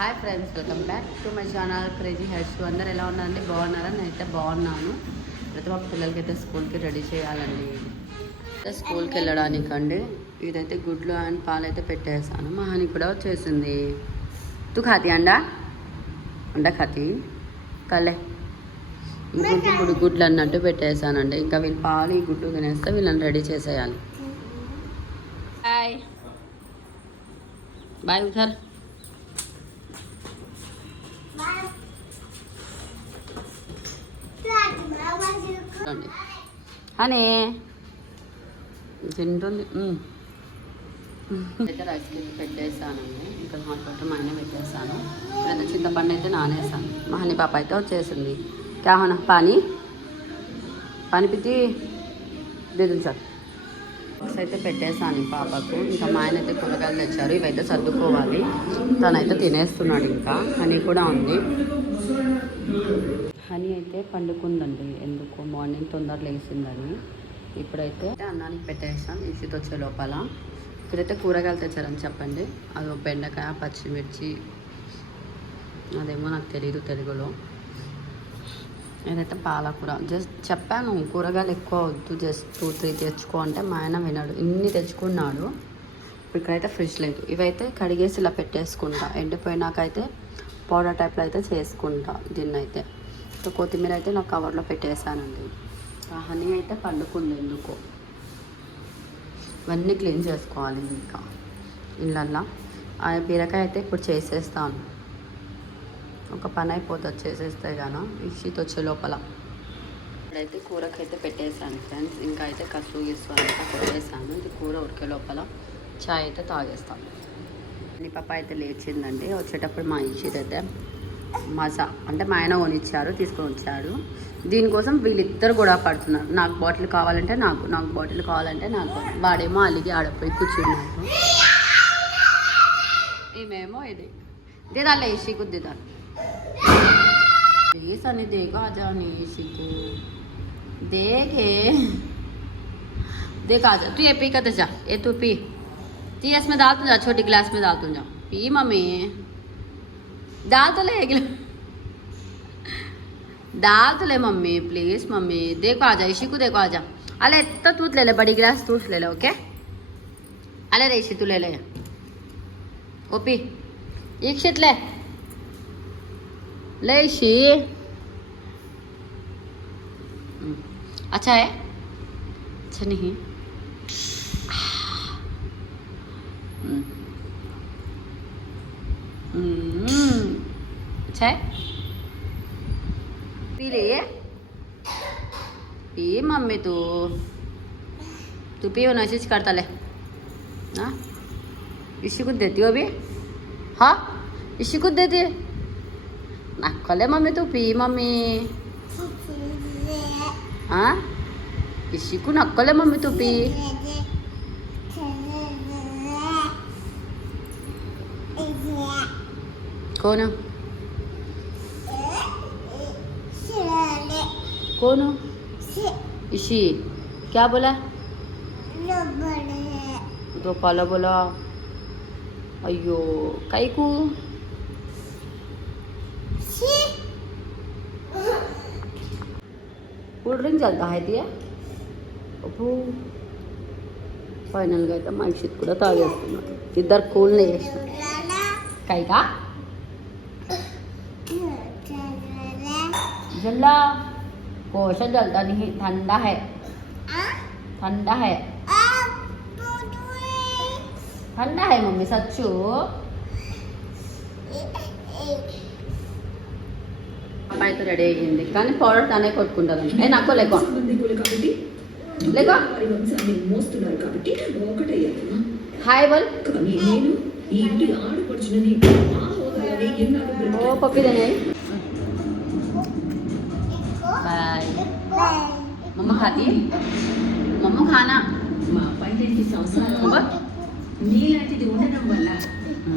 Hi friends, welcome back to my channel crazy hairs. అందరు ఎలా ఉన్నారండి? బాగున్నారా? నేనైతే బాగున్నాను. ప్రతి ఒక్క పిల్లలకైతే స్కూల్కి రెడీ చేయాలండి. స్కూల్కి వెళ్ళడానికండి. ఇదైతే గుడ్లు అండ్ పాలు అయితే పెట్టేసాను. మా హనీ కూడా వచ్చేసింది. తు ఖాతి అండా ఖాతి కలే ఇంకొంచెం ఇప్పుడు గుడ్లు అన్నట్టు పెట్టేసానండి. ఇంకా వీళ్ళు పాలు ఈ గుడ్డు తినేస్తే వీళ్ళని రెడీ చేసేయాలి. బాయ్ బాయ్ ఉధర్ హనీ తింటుంది. అయితే రైస్ కింద పెట్టేసానండి. ఇంకా హాట్ వాటర్ మా ఆయన పెట్టేసాను. ఇప్పుడైతే చింతపండు అయితే నానేసాను. మా హనీ పాప అయితే వచ్చేసింది. క్యా హోనా పానీ పితి దిదులు సార్ బాక్స్ అయితే పెట్టేసాను పాపకు. ఇంకా మా ఆయన అయితే కూరగాయలు తెచ్చారు. ఇవైతే సర్దుకోవాలి. తనైతే తినేస్తున్నాడు. ఇంకా హనీ కూడా ఉంది. హనీ అయితే పండుకుందండి. ఎందుకు మార్నింగ్ తొందర లేచిందని. ఇప్పుడైతే అన్నానికి పెట్టేసాను ఇషిత్ వచ్చే లోపల. ఇప్పుడైతే కూరగాయలు తెచ్చారని చెప్పండి. అదో బెండకాయ, పచ్చిమిర్చి, అదేమో నాకు తెలీదు తెలుగులో. ఏదైతే పాలకూర. జస్ట్ చెప్పాను కూరగాయలు ఎక్కువ వద్దు, జస్ట్ 2-3 తెచ్చుకో అంటే మా ఆయన వినాడు. ఇన్ని తెచ్చుకున్నాడు. ఇక్కడైతే ఫ్రిడ్జ్ లేదు. ఇవైతే కడిగేసి ఇలా పెట్టేసుకుంటా. ఎండిపోయినాకైతే పౌడర్ టైప్లో అయితే చేసుకుంటా. దీన్ని అయితే కొత్తిమీర అయితే నాకు కవర్లో పెట్టేసానండి. హనీ అయితే పండుకుంది. ఎందుకో ఇవన్నీ క్లీన్ చేసుకోవాలి. ఇంకా ఇళ్ళల్లో ఆ బీరకాయ అయితే ఇప్పుడు చేసేస్తాను. ఒక పని అయిపోతుంది చేసేస్తే గాను ఇషిత్ వచ్చే లోపల. ఇప్పుడైతే కూరకైతే పెట్టేసాను ఫ్రెండ్స్. ఇంకా అయితే కసురు గిసురు అంతా కొట్టేసాను. ఇది కూర ఉడికే లోపల చాయ్ అయితే తాగేస్తాను. నీ పాప అయితే లేచిందండి. వచ్చేటప్పుడు మా ఇషిత్ అయితే మజా అంటే మా ఆయన కొనిచ్చారు, తీసుకొని వచ్చాడు. దీనికోసం వీళ్ళిద్దరు కూడా పడుతున్నారు. నాకు బాటిల్ కావాలంటే నాకు బాటిల్ కావాలంటే నాకు. వాడేమో అలిగి ఆడపోయి కూర్చున్నాడు. ఏమేమో ఇది దేదాలే ఇషికు దేదాలి प्लीज अने देखो आ जाओ नहीं इसी को देखे देख आ जा. तू ये पी कर जा. ये तू पी. तू इसमें डाल तू जा. छोटी गिलास में डाल तू जा. पी मम्मी डाल तो ले डाल तो ले मम्मी प्लीज. मम्मी देखो आ जा. इसी को देखो आ जा. अले तो तू ले ले बड़ी गिलास. तू ले ले ओके. अले रे इसी तू ले ले. ओ पी इक्षित ले ले इसी. अच्छा है? अच्छा नहीं? अच्छा है? पी ले पी मम्मी. तू पी ना चीज करता ले. हाँ इसी को देती हो अभी. हाँ इसी को देती नक्कले मम्मी. तू पी मम्मी. हाँ इसी को नक्कले मम्मी. तू पी. कौन कौन इसी क्या बोला? तो पाला बोला. अयो काई को కూల్ డ్రింక్ చల్తా అయితే అప్పుడు ఫైనల్గా అయితే మా ఇషిత్ కూడా తాగేస్తున్నాడు. ఇద్దరు కూల్ని వేసిన కైకా जल्ला कोशा जलता नहीं. ठंडा है ठंडा है ठंडा है मम्मी सच्चू. అమ్మాయి అయితే రెడీ అయ్యింది. కానీ పౌడర్ తనే కొట్టుకుంటుంది. నాకు లేకో లేకో హాయ్ బోల్. ఓ పప్పి దేనే బాయ్. మమ్మ ఖాతి మమ్మ ఖానా. మా 15 సంవత్సరాల నీలాంటిది ఉండడం వల్ల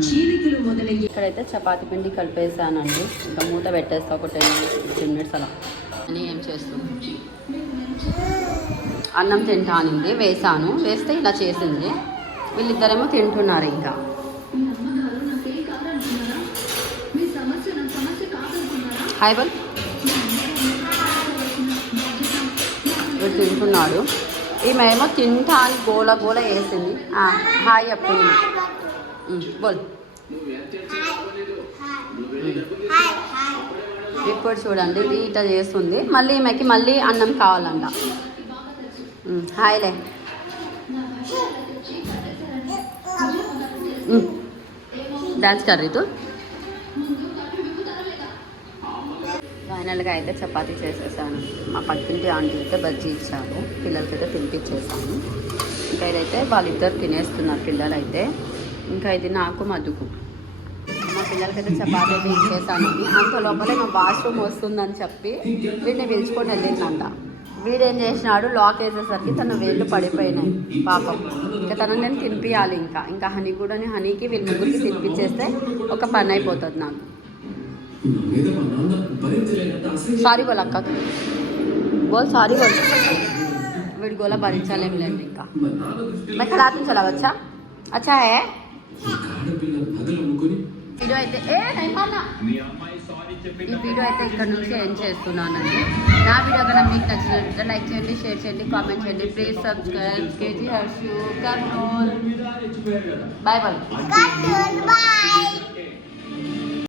చీలికలు మొదలయ్యి. ఇక్కడైతే చపాతీ పిండి కలిపేసానండి. ఇంకా మూత పెట్టేస్తా ఒక 10 minutes అలా. అని ఏం చేస్తుంది అన్నం తింటానింది. వేసాను. వేస్తే ఇలా చేసింది. వీళ్ళిద్దరేమో తింటున్నారు. ఇంకా హాయ్ బల్. వీడు తింటున్నాడు. ఈమెమో తింటా అని గోల గోల వేసింది. హాయ్ చెప్పింది. బోల్. ఇప్పుడు చూడండి ఇట చేస్తుంది. మళ్ళీ ఈమెకి మళ్ళీ అన్నం కావాలంట. హాయ్లే. డాన్స్ కర్రీ తూ. ఫైనల్గా అయితే చపాతీ చేసేసాను. మా పక్కింటి ఆంటీ అయితే బజ్జీ ఇచ్చారు. పిల్లలకైతే తినిపించేసాను. ఇంకా ఇదైతే వాళ్ళిద్దరు తినేస్తున్నారు పిల్లలు అయితే. ఇంకా ఇది నాకు మధుకు. మా పిల్లలకైతే చపాతీ అయితే ఇచ్చేసాను. అంత లోపలే మా వాష్రూమ్ వస్తుందని చెప్పి వీడిని పిలుచుకొని వెళ్ళిందంట. వీడేం చేసినాడు, లాక్ వేసేసరికి తన వేళ్ళు పడిపోయినాయి పాపం. ఇంకా తనని నేను తినిపించాలి. ఇంకా హనీ కూడా హనీకి వీళ్ళ ముగ్గురికి తినిపించేస్తే ఒక పని అయిపోతుంది నాకు. సారీ బోల్ అక్కకి. బోల్ సారీ బోల్. వీడి గోలా భరించాలేం లేదు ఇంకా. मैं खिलाती चला बच्चा. अच्छा है. వీడియో అయితే ఈ వీడియో అయితే ఇక్కడ నుంచి ఎండ్ చేస్తున్నానండి. నా వీడియో కనుక మీకు నచ్చినట్లయితే లైక్ చేయండి, షేర్ చేయండి, కామెంట్ చేయండి. Please subscribe KG Harshu Kurnool. Bye bye.